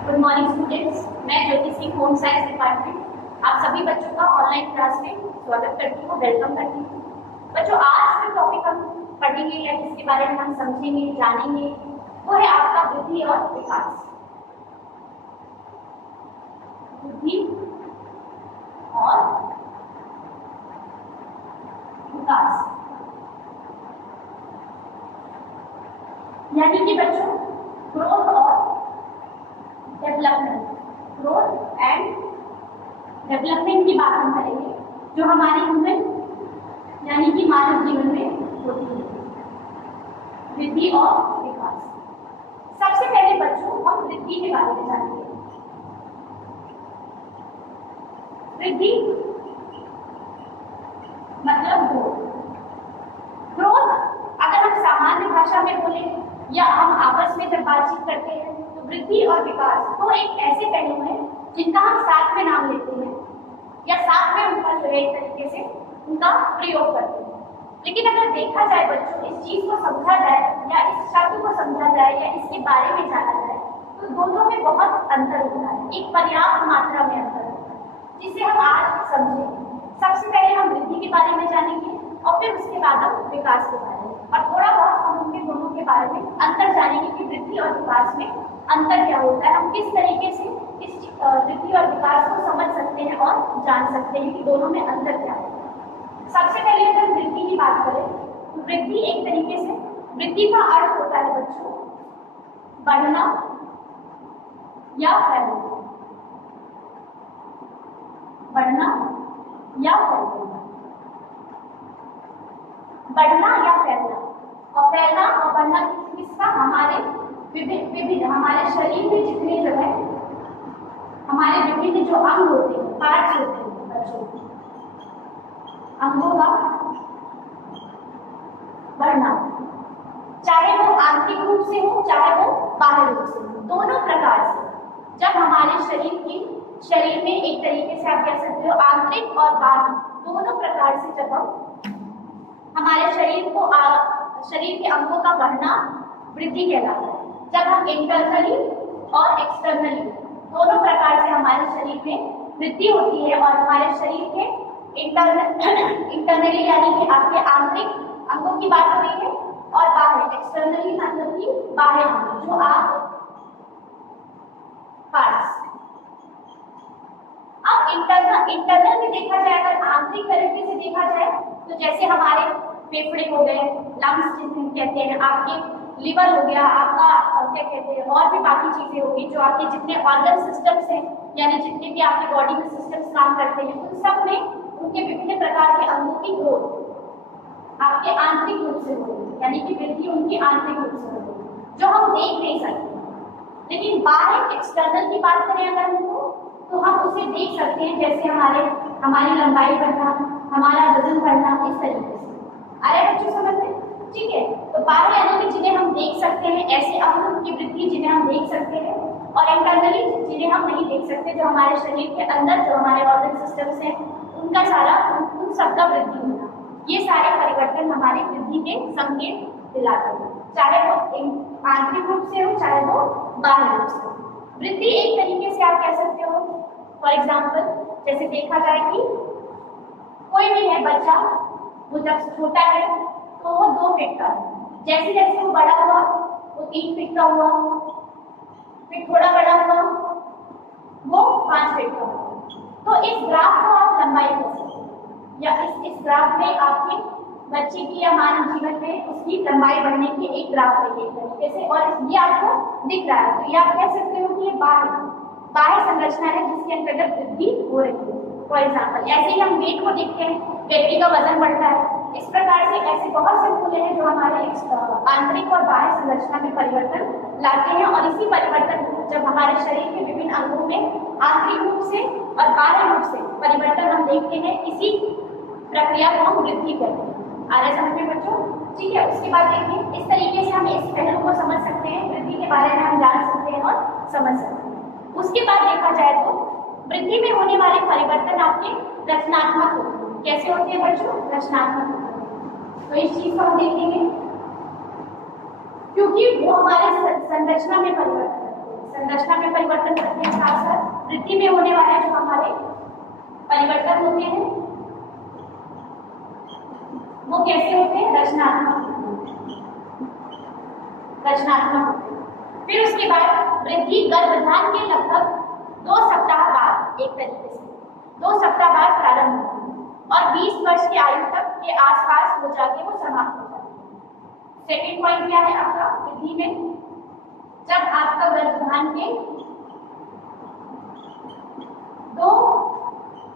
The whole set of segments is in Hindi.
गुड मॉर्निंग स्टूडेंट्स, मैं Jyoti Singh, home science department आप सभी बच्चों का ऑनलाइन क्लास में स्वागत करती हूँ, वेलकम करती हूँ। बच्चों, आज जो टॉपिक हम पढ़ेंगे या जिसके बारे में हम समझेंगे, जानेंगे, वो है आपका वृद्धि और विकास। वृद्धि और विकास यानी कि बच्चों ग्रोथ और डेवलपमेंट, ग्रोथ एंड डेवलपमेंट की बात हम करेंगे जो हमारे ह्यूमन यानी कि मानव जीवन में होती है। वृद्धि और विकास। सबसे पहले बच्चों हम वृद्धि के बारे में जानेंगे। वृद्धि मतलब ग्रोथ। ग्रोथ अगर हम सामान्य भाषा में बोले या हम आपस में जब बातचीत करते हैं तो वृद्धि और विकास तो एक ऐसे पहलू है जिनका हम साथ में नाम लेते हैं या साथ में उनका जो है एक तरीके से उनका प्रयोग करते हैं। लेकिन अगर देखा जाए बच्चों, इस चीज को समझा जाए या इस शब्द को समझा जाए या इसके बारे में जाना जाए तो दोनों में बहुत अंतर होता है, एक पर्याप्त मात्रा में अंतर होता है जिसे हम आज समझेंगे। सबसे पहले हम वृद्धि के बारे में जानेंगे और फिर उसके बाद हम विकास के बारे में, और थोड़ा बहुत हम उनके दोनों के बारे में अंतर जानेंगे कि वृद्धि और विकास में अंतर क्या होता है, हम किस तरीके से इस वृद्धि और विकास को समझ सकते हैं और जान सकते हैं कि दोनों में अंतर क्या है। सबसे पहले अगर वृद्धि की बात करें तो वृद्धि एक तरीके से, वृद्धि का अर्थ होता है बच्चों बढ़ना या फैलना, बढ़ना या फैलना, बढ़ना या फैलना। और फैलना और बढ़ना किसका? हमारे विभिन्न हमारे शरीर में जितने जो है हमारे विभिन्न जो अंग होते हैं, पार्ट्स होते हैं बच्चों, अंगों का बढ़ना, चाहे वो आंतरिक रूप से हो चाहे वो बाह्य रूप से हो, दोनों प्रकार से। जब हमारे शरीर में एक तरीके से आप कह सकते हो आंतरिक और बाह्य दोनों प्रकार से जब हम हमारे शरीर के अंगों का बढ़ना वृद्धि कहलाता है। जब हम इंटरनली और एक्सटर्नली दोनों प्रकार से हमारे शरीर में वृद्धि होती है और हमारे शरीर के इंटरनली यानी कि आपके आंतरिक अंगों की बात हो रही है और बाहर एक्सटर्नली मतलब कि बाहर अंग जो आप पार्ट्स। अब इंटरनल में देखा जाए, अगर आंतरिक तरीके से देखा जाए तो जैसे हमारे फेफड़े हो गए, लंग्स जिसे कहते हैं, आपके लिवर हो गया, आपका क्या कहते हैं और भी बाकी चीजें होगी जो आपके जितने ऑर्गन सिस्टम्स हैं यानी जितने भी आपकी बॉडी में सिस्टम्स काम करते हैं उन सब में उनके विभिन्न प्रकार के अंगों की ग्रोथ आपके आंतरिक रूप से होगी, यानी कि वृद्धि उनकी आंतरिक रूप से होगी जो हम देख नहीं सकते। लेकिन बाहर एक्सटर्नल की बात करें अगर उनको तो हम उसे देख सकते हैं, जैसे हमारी लंबाई बढ़ना, हमारा वजन बढ़ना, इस तरीके से। आ रहा है बच्चों समझ में? ठीक है। तो बाहर यानी कि जिन्हें हम देख सकते हैं, ऐसे अंगों की वृद्धि जिन्हें हम देख सकते हैं, और इंटरनली जिन्हें हम नहीं देख सकते, जो हमारे शरीर के अंदर जो हमारे ऑर्गन सिस्टम्स हैं उनका सारा उन सबका वृद्धि होना, ये सारे परिवर्तन हमारी वृद्धि के संकेत दिलाते हैं, चाहे वो आंतरिक रूप से हो चाहे वो बाह्य रूप से। वृद्धि एक तरीके से आप कह सकते हो, फॉर एग्जाम्पल जैसे देखा जाए कि कोई भी है बच्चा, वो जब छोटा है तो वो 2 फीट का है, जैसे जैसे वो बड़ा हुआ वो 3 फीट का हुआ, फिर थोड़ा बड़ा हुआ वो 5 फीट का हुआ। तो इस ग्राफ को आप लंबाई कह सकते हो, या इस ग्राफ में आपके बच्चे की या मानव जीवन में उसकी लंबाई बढ़ने की एक ग्राफ है एक तरीके से, और ये आपको दिख रहा है तो ये आप कह सकते हो कि ये बाह्य संरचना है जिसके अंतर्गत वृद्धि हो रही है। फॉर एग्जाम्पल ऐसे ही हम वेट को देखते हैं, व्यक्ति का वजन बढ़ता है। इस प्रकार से ऐसे बहुत से मूल्य हैं जो हमारे आंतरिक और बाह्य संरचना में परिवर्तन लाते हैं, और इसी परिवर्तन जब हमारे शरीर के विभिन्न अंगों में आंतरिक रूप से और बाह्य रूप से परिवर्तन हम देखते हैं, इसी प्रक्रिया को हम वृद्धि कहते हैं। आ रहा है समझ में बच्चों? ठीक है। उसके बाद देखिए, इस तरीके से हम इस पहलू को समझ सकते हैं, वृद्धि के बारे में हम जान सकते हैं और समझ सकते हैं। उसके बाद देखा जाए तो वृद्धि में होने वाले परिवर्तन आपके रचनात्मक होते हैं। कैसे होते हैं बच्चों? रचनात्मक होते हैं। तो इस चीज को हम देखेंगे क्योंकि वो हमारे संरचना में परिवर्तन करते हैं। संरचना में परिवर्तन वृद्धि में होने वाले जो हमारे परिवर्तन होते हैं वो कैसे होते हैं? रचनात्मक होते हैं। फिर उसके बाद वृद्धि गर्भधान के लगभग 2 सप्ताह बाद, एक तरीके से 2 सप्ताह बाद प्रारंभ होती है और 20 वर्ष की आयु तक के आसपास हो जाके वो समाप्त हो जाती है। सेकेंड पॉइंट क्या है आपका वृद्धि में? जब आपका गर्भधान के 2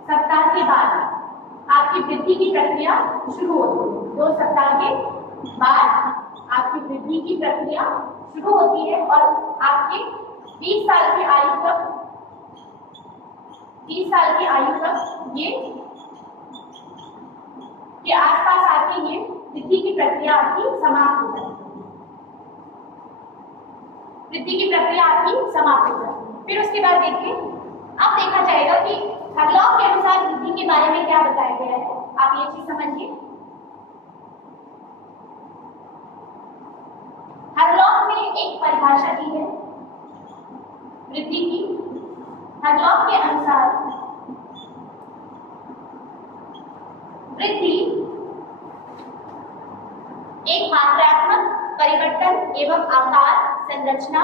सप्ताह के बाद आपकी वृद्धि की प्रक्रिया शुरू होती है। 2 सप्ताह के बाद आपकी वृद्धि की प्रक्रिया शुरू होती है और आपके 20 साल की आयु तक ये के आसपास आके ये वृद्धि की प्रक्रिया आपकी समाप्त हो जाती है। वृद्धि की प्रक्रिया आपकी समाप्त हो जाती है। फिर उसके बाद देखिए, अब देखा जाएगा कि हरलॉक के अनुसार वृद्धि के बारे में क्या बताया गया है। आप ये चीज समझिए। हरलॉक ने एक परिभाषा दी है वृद्धि की। हरलॉक के अनुसार वृद्धि एक मात्रात्मक परिवर्तन एवं आकार संरचना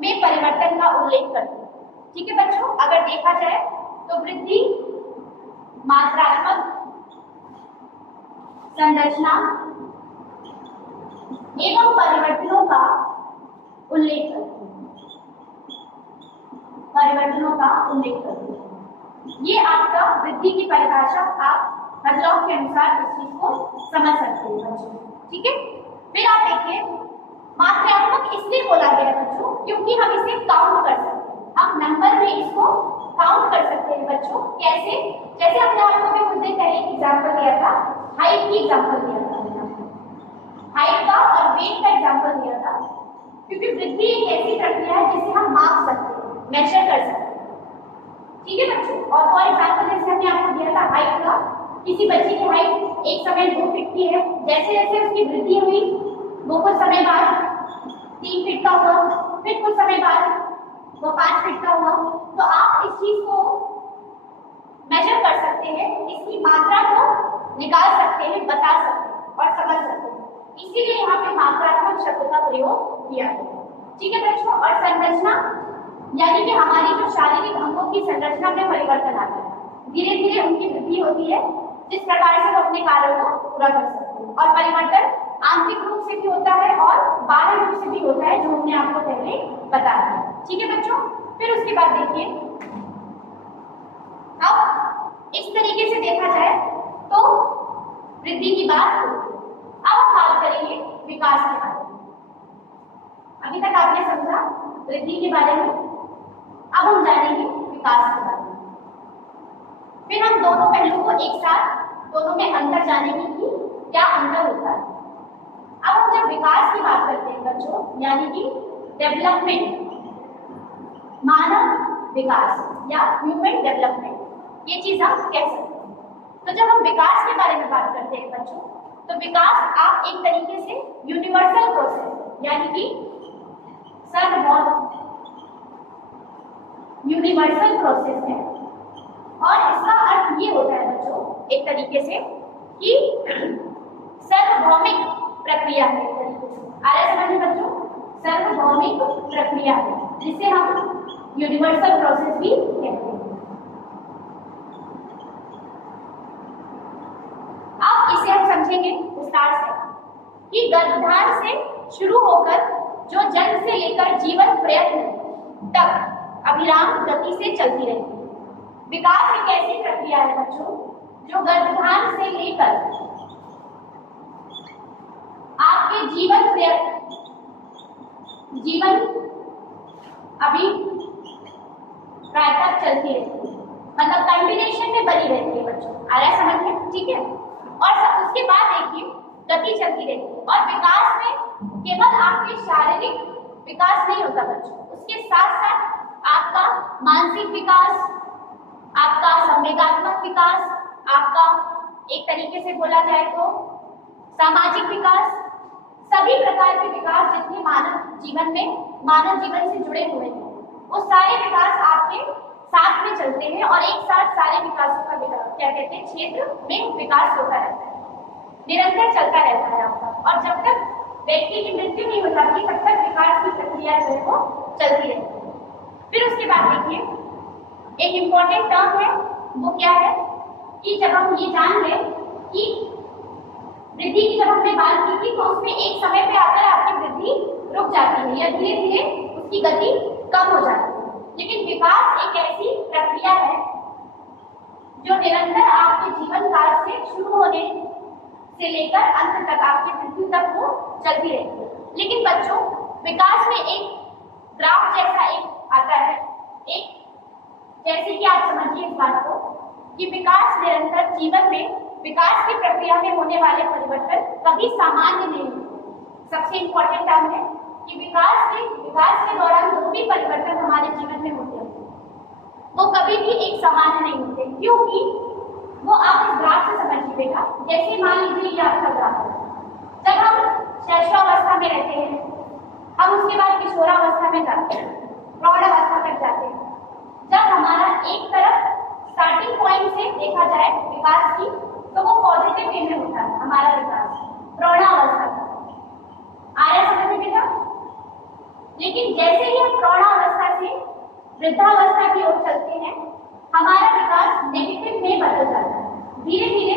में परिवर्तन का उल्लेख करती है। ठीक है बच्चों, अगर देखा जाए तो वृद्धि मात्रात्मक संरचना एवं परिवर्तनों का उल्लेख करती है। ये आपका वृद्धि की परिभाषा आप हरलॉक के अनुसार इस चीज को समझ सकते हैं बच्चों। ठीक है, फिर आप देखिए मात्रात्मक इसलिए बोला गया है बच्चों क्योंकि हम इसे काउंट कर सकते हैं। हम नंबर में इसको काउंट कर सकते हैं बच्चों। कैसे? जैसे हमने आपको भी कुछ देर पहले एग्जांपल दिया था, हाइट की एग्जांपल दिया था, हाइट का और वेट का एग्जांपल दिया था। क्योंकि वृद्धि एक ऐसी प्रक्रिया है जिसे हम माप सकते हैं, मेजर कर सकते हैं। ठीक है बच्चों, और फॉर एग्जांपल जैसे हमने आपको दिया था हाइट का, किसी बच्चे की हाइट एक समय 2 फीट की है, जैसे जैसे उसकी वृद्धि हुई वो कुछ समय बाद 3 फीट का हुआ, फिर कुछ समय बाद वो 5 फीट का हुआ। तो आप इस चीज को मेजर कर सकते हैं, इसकी मात्रा को निकाल सकते हैं, बता सकते हैं और समझ सकते हैं। इसीलिए यहाँ पे मात्रात्मक शब्द का प्रयोग किया है। ठीक है बच्चों, और संरचना यानी कि हमारी जो शारीरिक अंगों की संरचना में परिवर्तन आता है, धीरे धीरे उनकी वृद्धि होती है जिस प्रकार से वो अपने कार्यों को पूरा कर सकते हैं। और परिवर्तन आंतरिक रूप से भी होता है और बाहरी रूप से भी होता है, जो हमने आपको पहले बताया। ठीक है बच्चों, फिर उसके बाद देखिए, अब इस तरीके से देखा जाए तो वृद्धि की बात होती है। अब हम बात करेंगे विकास के बारे में। अभी तक आपने समझा वृद्धि के बारे में, अब हम जानेंगे विकास के बारे में। फिर हम दोनों पहलुओं को एक साथ, दोनों में अंतर जानेंगे कि क्या अंतर होता है। अब हम जब विकास की बात करते हैं बच्चों, यानी कि डेवलपमेंट, मानव विकास या ह्यूमन डेवलपमेंट, ये चीज हम कह सकते हैं। तो जब हम विकास के बारे में बात करते हैं बच्चों, तो विकास आप एक तरीके से यूनिवर्सल प्रोसेस यानी कि सार्वभौमिक यूनिवर्सल प्रोसेस है। और इसका अर्थ ये होता है बच्चों एक तरीके से कि सार्वभौमिक प्रक्रिया है। एक तरीके से आ रहा है समझ में बच्चों? सार्वभौमिक प्रक्रिया है जिसे हम यूनिवर्सल प्रोसेस भी कहते हैं। अब इसे हम समझेंगे विस्तार से कि गर्भधान से शुरू होकर जो जन्म से लेकर जीवन प्रयत्न तक अविराम गति से चलती रहती है। विकास एक ऐसी प्रक्रिया है बच्चों जो गर्भधान से लेकर आपके जीवन अभी तक चलती रहती है, मतलब कंटिन्यूएशन में बनी रहती है बच्चों। आ रहा है समझ में? ठीक है, और उसके बाद देखिए गति चलती रहती है। और विकास में केवल आपके शारीरिक विकास नहीं होता बच्चों, उसके साथ साथ आपका मानसिक विकास, आपका संवेगात्मक विकास, आपका एक तरीके से बोला जाए तो सामाजिक विकास, सभी प्रकार के विकास जितने मानव जीवन से जुड़े हुए हैं, वो सारे विकास आपके साथ में चलते हैं और एक साथ सारे विकासों का क्या कहते हैं क्षेत्र में विकास होता रहता है, निरंतर चलता रहता है आपका। और जब तक व्यक्ति की मृत्यु नहीं हो जाती तब तक विकास की प्रक्रिया जो है वो चलती रहती है। फिर उसके बाद देखिए एक इम्पोर्टेंट टर्म है, वो क्या है कि जब हम ये जान लें कि वृद्धि की जब हमने बात की थी तो उसमें एक समय पे आकर आपकी वृद्धि रुक जाती है या धीरे धीरे उसकी गति कम हो जाती है। लेकिन विकास एक ऐसी प्रक्रिया है जो निरंतर आपके जीवन काल से शुरू होने से लेकर अंत तक आपकी मृत्यु तक वो चलती रहती है। लेकिन बच्चों विकास में एक ग्राफ जैसा एक आता है, एक जैसे कि आप समझिए इस बात को कि विकास निरंतर जीवन में विकास की प्रक्रिया में होने वाले परिवर्तन कभी सामान्य नहीं होते। सबसे इंपॉर्टेंट टर्म है कि विकास के दौरान जो भी परिवर्तन हमारे जीवन में होते हैं वो कभी भी एक समान नहीं होते, क्योंकि वो आप इस ग्राफ से समझ लीजिएगा। जैसे मान लीजिए ये आपका ग्राफ है, जब हम शैशवावस्था में रहते हैं, हम उसके बाद किशोरावस्था में जाते हैं, प्रौढ़ावस्था तक जाते हैं। जब हमारा एक तरफ स्टार्टिंग पॉइंट से देखा जाए विकास की तो वो पॉजिटिव वे में होता है हमारा विकास प्रौढ़ावस्था का, आया समझ में बेटा। लेकिन जैसे ही हम प्रौढ़ावस्था से वृद्धावस्था की ओर चलते हैं हमारा विकास नेगेटिव में बदल जाता है। धीरे धीरे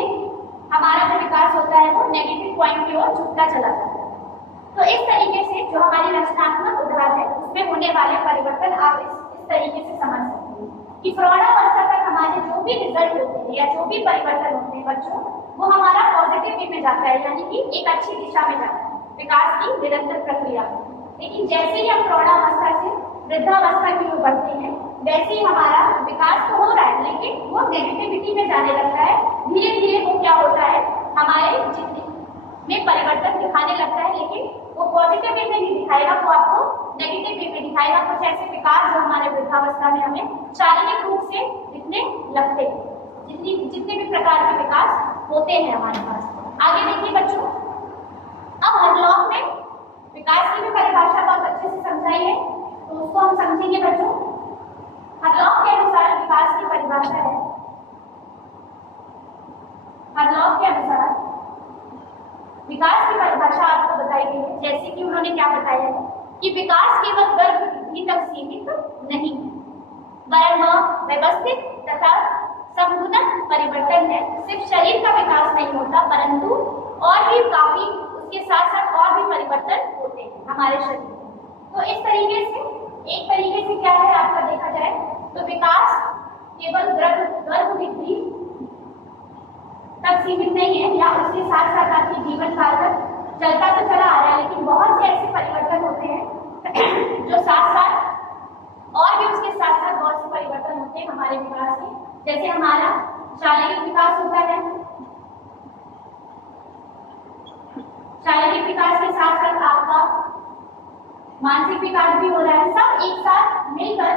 हमारा जो विकास होता है वो नेगेटिव पॉइंट की ओर झुकता चला जाता है। तो इस तरीके से जो हमारी रचनात्मक उद्धार है उसमें होने वाले परिवर्तन आप इस तरीके से समझ सकते हैं कि प्रौढ़ावस्था तक हमारे जो भी रिजल्ट होते हैं या जो भी परिवर्तन होते हैं बच्चों वो हमारा पॉजिटिव वे में जाता है, यानी कि एक अच्छी दिशा में जाता है विकास की निरंतर प्रक्रिया। लेकिन जैसे ही हम प्रौढ़ावस्था से वृद्धावस्था की ओर बढ़ते हैं वैसे ही हमारा विकास तो हो रहा है लेकिन वो नेगेटिविटी में जाने लगता है। धीरे धीरे वो क्या होता है हमारे में परिवर्तन दिखाने लगता है, लेकिन वो पॉजिटिव वे में नहीं दिखाएगा, वो आपको नेगेटिव वे में दिखाएगा। कुछ ऐसे विकार जो हमारे वृद्धावस्था में हमें शारीरिक रूप से दिखने लगते हैं, जितने भी प्रकार के विकास होते हैं हमारे पास। आगे देखिए बच्चों, अब हरलॉक में विकास की भी परिभाषा बहुत अच्छे से समझाई है तो उसको हम समझेंगे बच्चों। हरलॉक के अनुसार विकास की परिभाषा है, हरलॉक के अनुसार विकास की परिभाषा आपको बताई गई है। जैसे कि उन्होंने क्या बताया है कि विकास केवल गर्भ वृद्धि तक सीमित नहीं है वरन वह व्यवस्थित तथा समुन्नत परिवर्तन है। सिर्फ शरीर का विकास नहीं होता परंतु और भी काफी उसके साथ साथ और भी परिवर्तन होते हैं हमारे शरीर में। तो इस तरीके से एक तरीके से क्या है आपका देखा जाए तो विकास केवल गर्भ वृद्धि तक सीमित नहीं है या उसके साथ साथ आपके जीवन काल तक चलता तो चला आ रहा है, लेकिन बहुत से ऐसे परिवर्तन होते हैं जो साथ साथ और भी उसके साथ साथ बहुत से परिवर्तन होते हैं हमारे विकास में। जैसे हमारा शारीरिक विकास होता है, शारीरिक विकास के साथ साथ आपका मानसिक विकास भी हो रहा है। सब एक साथ मिलकर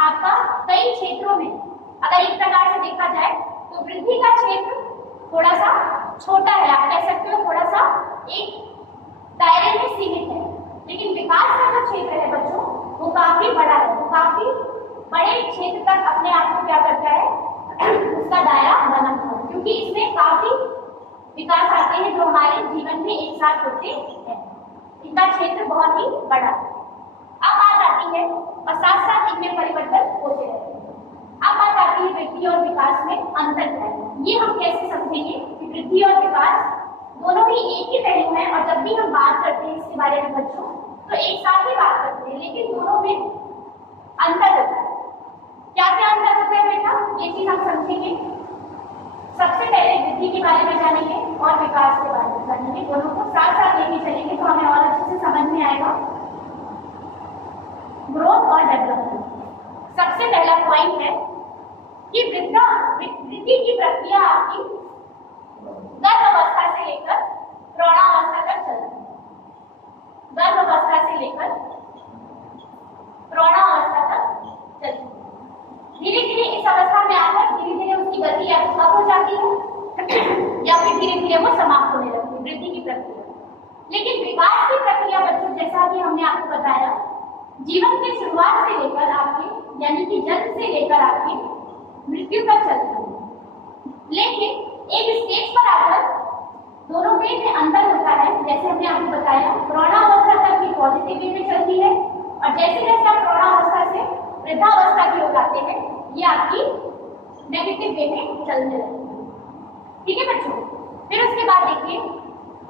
आपका कई क्षेत्रों में अगर एक प्रकार से देखा जाए तो वृद्धि का क्षेत्र थोड़ा सा छोटा है, आप कह सकते हो थोड़ा सा एक दायरे में सीमित है, लेकिन विकास का जो क्षेत्र है बच्चों वो काफी बड़ा है, वो काफी बड़े क्षेत्र तक अपने आप को क्या करता है उसका दायरा बना हुआ है, क्योंकि इसमें काफी विकास आते हैं जो हमारे जीवन में एक साथ होते हैं। इनका क्षेत्र बहुत ही बड़ा है। अब बात आती है और साथ साथ इनमें परिवर्तन होते रहते हैं। अब बात आती है वृद्धि और विकास में अंतर क्या है। ये हम कैसे समझेंगे कि वृद्धि और विकास दोनों ही एक ही पहलू है, और जब भी हम बात करते हैं इसके बारे में बच्चों तो एक साथ ही बात करते हैं, लेकिन दोनों में अंतर होता है। क्या क्या अंतर होता है बेटा, ये चीज हम समझेंगे। सबसे पहले वृद्धि के बारे में जानेंगे और विकास के बारे में जानेंगे, दोनों को साथ साथ लेके चलेंगे तो हमें और अच्छे से समझ में आएगा। ग्रोथ और डेवलपमेंट। सबसे पहला पॉइंट है कि वृद्धि की प्रक्रिया आपकी गर्भावस्था से लेकर प्रौढ़ावस्था तक चलती है। गर्भावस्था से लेकर प्रौढ़ावस्था तक चलती है। धीरे धीरे इस अवस्था में आकर धीरे धीरे उसकी गति या तो कम हो जाती है या फिर धीरे धीरे वो समाप्त होने लगती है, वृद्धि की प्रक्रिया। लेकिन विकास की प्रक्रिया बच्चों जैसा कि हमने आपको बताया जीवन की शुरुआत से लेकर आपके यानी कि जन्म से लेकर आपके मृत्यु तक चलता है। लेकिन एक स्टेज पर आकर दोनों में अंतर होता है। जैसे हमने आपको बताया, प्रौढ़ावस्था तक ये पॉजिटिव वे में चलती है और जैसे जैसे आप प्रौढ़ावस्था से वृद्धावस्था की ओर जाते हैं ये आपकी नेगेटिव वे में चलने लगती है। ठीक है बच्चों, फिर उसके बाद देखिए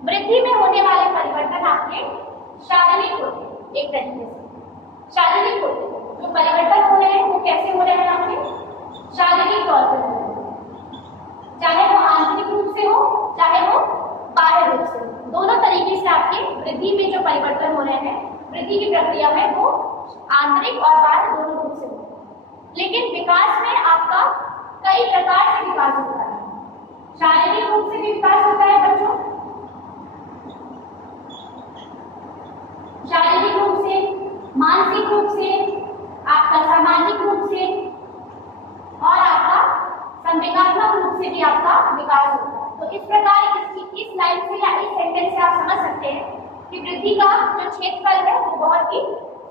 वृद्धि में होने वाले परिवर्तन आपके शारीरिक होते हैं। एक तरीके से शारीरिक होते हैं, जो परिवर्तन हो रहे हैं वो कैसे हो रहे हैं आपके शारीरिक तौर पर हो रहे हैं, चाहे वो आंतरिक रूप से हो चाहे वो बाह्य रूप से, दोनों तरीके से आपके वृद्धि में जो परिवर्तन हो रहे हैं वृद्धि की प्रक्रिया में वो आंतरिक और बाह्य दोनों रूप से होते हैं। लेकिन विकास में आपका कई प्रकार से विकास होता है। शारीरिक रूप से भी विकास होता है बच्चों, शारीरिक रूप से, मानसिक रूप से, आपका सामाजिक रूप से और आपका संवेगात्मक रूप से भी आपका विकास होता है। तो इस प्रकार इस लाइन से या इस सेंटेंस से आप समझ सकते हैं कि वृद्धि का जो क्षेत्रफल है वो बहुत ही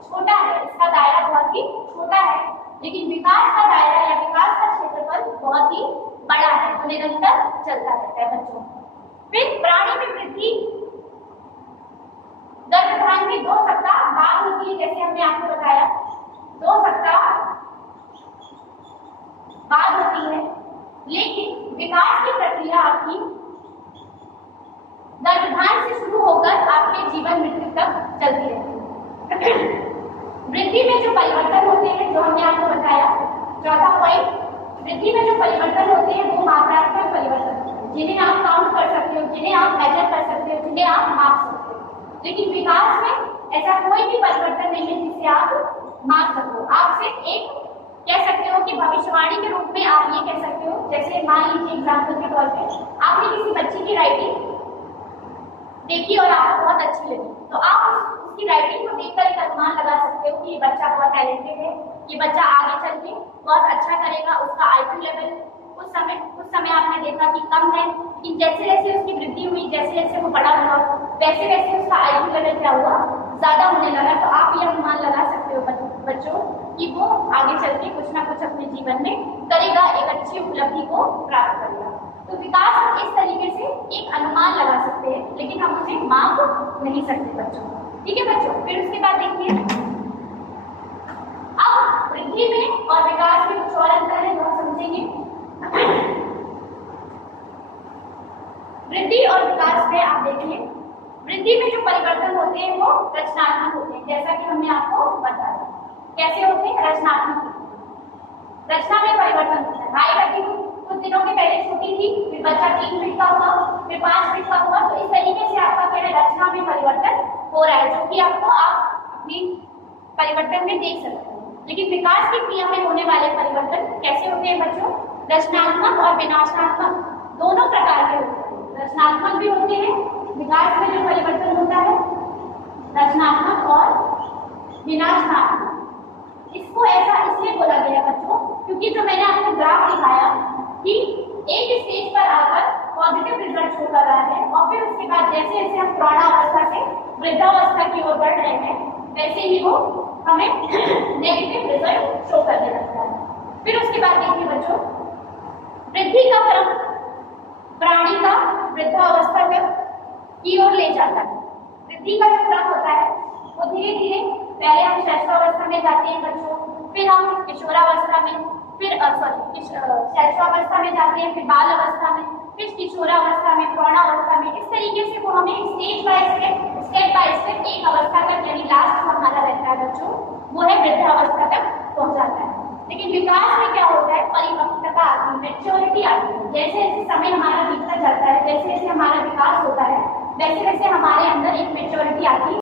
छोटा है, इसका दायरा बहुत ही छोटा है, लेकिन विकास का दायरा या विकास का क्षेत्रफल बहुत ही बड़ा है, तो निरंतर चलता रहता है बच्चों। फिर प्राणी में वृद्धि गर्भधारण के 2 सप्ताह बाद होती है, जैसे हमने आपको बताया 2 सप्ताह बाद होती है, लेकिन विकास की प्रक्रिया आपकी गर्भधारण से शुरू होकर आपके जीवन मृत्यु तक चलती रहती है। वृद्धि में जो परिवर्तन होते हैं जो हमने आपको बताया, चौथा पॉइंट, वृद्धि में जो परिवर्तन होते हैं वो मात्रात्मक परिवर्तन होते हैं, जिन्हें आप काउंट कर सकते हो, जिन्हें आप मेजर कर सकते हो, जिन्हें आप माप सकते हो। लेकिन विकास में ऐसा कोई भी परिवर्तन नहीं है जिसे आप माप सको। आप सिर्फ एक कह सकते हो कि भविष्यवाणी के रूप में आप ये कह सकते हो, जैसे मान लीजिए एग्जाम्पल के तौर पे आपने किसी बच्ची की राइटिंग देखी और आपको बहुत अच्छी लगी, तो आप उसकी राइटिंग को देखकर एक अनुमान लगा सकते हो कि ये बच्चा बहुत टैलेंटेड है, ये बच्चा आगे चल के बहुत अच्छा करेगा, उसका आईक्यू लेवल उस समय आपने देखा कि कम है, लेकिन जैसे जैसे उसकी वृद्धि हुई, जैसे जैसे वो बड़ा हुआ, वैसे वैसे उसका आईक्यू लेवल क्या हुआ, ज्यादा होने लगा। तो आप ये अनुमान लगा सकते हो बच्चों कि वो आगे चल के कुछ ना कुछ अपने जीवन में करेगा, एक अच्छी उपलब्धि को प्राप्त करेगा। तो विकास हम इस तरीके से एक अनुमान लगा सकते हैं, लेकिन हम उसे माप नहीं सकते बच्चों। ठीक है बच्चों, फिर उसके बाद देखिए अब वृद्धि में और विकास में कुछ और अंतर है जो हम समझेंगे। वृद्धि और विकास में आप देखिए वृद्धि में जो परिवर्तन होते हैं वो रचनात्मक होते हैं, जैसा कि हमने आपको बताया। कैसे होते हैं? रचनात्मक। रचना में परिवर्तन होता है। हाई करती हूँ, कुछ दिनों के पहले छोटी थी, फिर बच्चा 3 फीट का हुआ, फिर 5 फीट का हुआ, तो इस तरीके से आपका क्या है, रचना में परिवर्तन हो रहा है, जो कि आपको आप अपनी परिवर्तन में देख सकते हैं। लेकिन विकास की क्रिया में होने वाले परिवर्तन कैसे होते हैं बच्चों? रचनात्मक और विनाशात्मक दोनों प्रकार के होते हैं। रचनात्मक भी होते हैं, विकास में जो परिवर्तन होता है रचनात्मक और विनाशात्मक। इसको ऐसा इसलिए बोला गया बच्चों क्योंकि जो मैंने आपको ग्राफ दिखाया कि एक स्टेज पर आकर पॉजिटिव रिजल्ट शो कर रहा है और फिर उसके बाद जैसे जैसे हम प्रौढ़ावस्था से वृद्धावस्था की ओर बढ़ रहे हैं वैसे ही वो हमें नेगेटिव रिजल्ट शो करने लगता है। फिर उसके बाद देखिए बच्चों, वृद्धि का क्रम प्राणी का वृद्धावस्था तक की ओर ले जाता है। वृद्धि का जो क्रम होता है वो धीरे धीरे पहले हम शैशवावस्था में जाते हैं बच्चों, फिर हम किशोरावस्था में, फिर शैशवावस्था में जाते हैं, फिर बाल अवस्था में, फिर किशोरावस्था में, प्रौढ़ावस्था में। इस तरीके से वो हमें स्टेप बाय स्टेप एक अवस्था तक यानी लास्ट जो हमारा रहता है बच्चों वो है वृद्धावस्था तक पहुंचाता है। लेकिन विकास में क्या होता है? परिपक्वता आती है, मैच्योरिटी आती है। जैसे जैसे समय हमारा बीतता जाता है, जैसे जैसे हमारा विकास होता है वैसे वैसे हमारे अंदर एक मैच्योरिटी आती है।